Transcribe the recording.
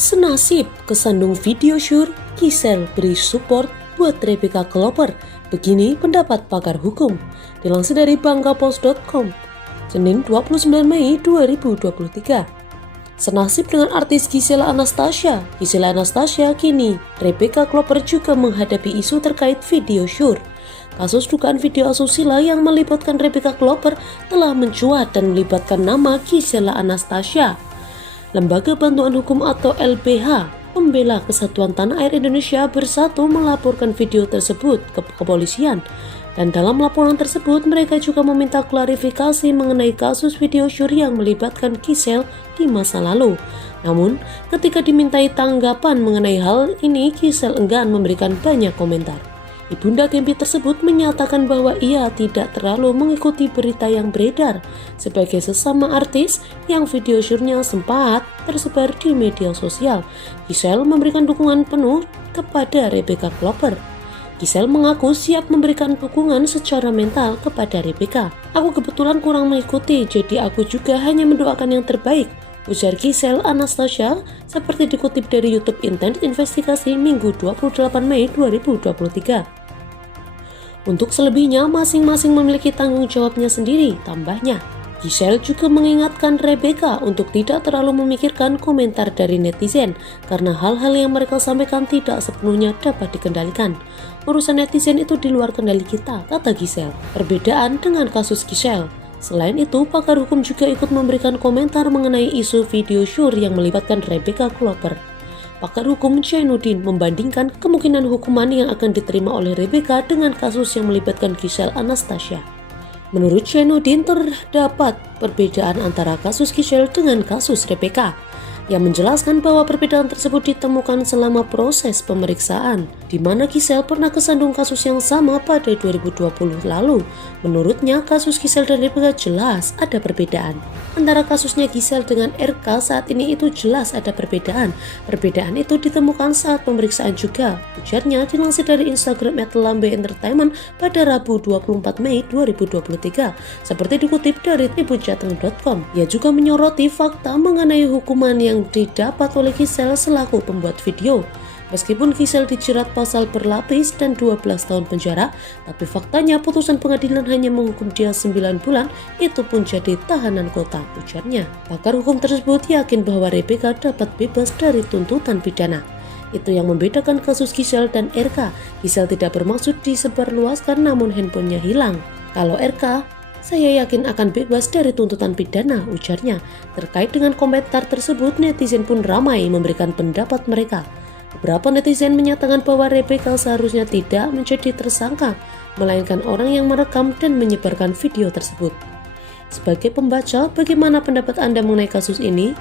Senasib kesandung video syur, Giselle beri support buat Rebecca Klopper. Begini pendapat pakar hukum. Dilansir dari bangkapos.com, Senin 29 Mei 2023. Senasib dengan artis Giselle Anastasia. Giselle Anastasia kini Rebecca Klopper juga menghadapi isu terkait video syur. Kasus dugaan video asusila yang melibatkan Rebecca Klopper telah mencuat dan melibatkan nama Giselle Anastasia. Lembaga Bantuan Hukum atau LBH Pembela Kesatuan Tanah Air Indonesia Bersatu melaporkan video tersebut ke kepolisian, dan dalam laporan tersebut mereka juga meminta klarifikasi mengenai kasus video syur yang melibatkan Giselle di masa lalu. Namun, ketika dimintai tanggapan mengenai hal ini, Giselle enggan memberikan banyak komentar. Ibunda Gempi tersebut menyatakan bahwa ia tidak terlalu mengikuti berita yang beredar sebagai sesama artis yang video syurnya sempat tersebar di media sosial. Giselle memberikan dukungan penuh kepada Rebecca Klopper. Giselle mengaku siap memberikan dukungan secara mental kepada Rebecca. "Aku kebetulan kurang mengikuti, jadi aku juga hanya mendoakan yang terbaik," ujar Giselle Anastasia seperti dikutip dari YouTube Intens Investigasi Minggu 28 Mei 2023. Untuk selebihnya, masing-masing memiliki tanggung jawabnya sendiri, tambahnya. Giselle juga mengingatkan Rebecca untuk tidak terlalu memikirkan komentar dari netizen karena hal-hal yang mereka sampaikan tidak sepenuhnya dapat dikendalikan. "Urusan netizen itu di luar kendali kita," kata Giselle. Perbedaan dengan kasus Giselle. Selain itu, pakar hukum juga ikut memberikan komentar mengenai isu video syur yang melibatkan Rebecca Klopper. Pakar hukum Jainuddin membandingkan kemungkinan hukuman yang akan diterima oleh Rebecca dengan kasus yang melibatkan Giselle Anastasia. Menurut Jainuddin, terdapat perbedaan antara kasus Giselle dengan kasus Rebecca, yang menjelaskan bahwa perbedaan tersebut ditemukan selama proses pemeriksaan, di mana Giselle pernah kesandung kasus yang sama pada 2020 lalu. Menurutnya, kasus Giselle dan Rebecca jelas ada perbedaan. Antara kasusnya Giselle dengan RK saat ini itu jelas ada perbedaan. Perbedaan itu ditemukan saat pemeriksaan juga, ujarnya dilansir dari Instagram @lambe_entertainment pada Rabu 24 Mei 2023, seperti dikutip dari tribunjateng.com. Ia juga menyoroti fakta mengenai hukuman yang didapat oleh Giselle selaku pembuat video. Meskipun Giselle dijerat pasal berlapis dan 12 tahun penjara, tapi faktanya putusan pengadilan hanya menghukum dia 9 bulan, itu pun jadi tahanan kota, ujarnya. Pakar hukum tersebut yakin bahwa Rebecca dapat bebas dari tuntutan pidana. Itu yang membedakan kasus Giselle dan RK. Giselle tidak bermaksud disebarluaskan namun handphonenya hilang. Kalau RK, "Saya yakin akan bebas dari tuntutan pidana," ujarnya. Terkait dengan komentar tersebut, netizen pun ramai memberikan pendapat mereka. Beberapa netizen menyatakan bahwa Rebecca seharusnya tidak menjadi tersangka, melainkan orang yang merekam dan menyebarkan video tersebut. Sebagai pembaca, bagaimana pendapat Anda mengenai kasus ini?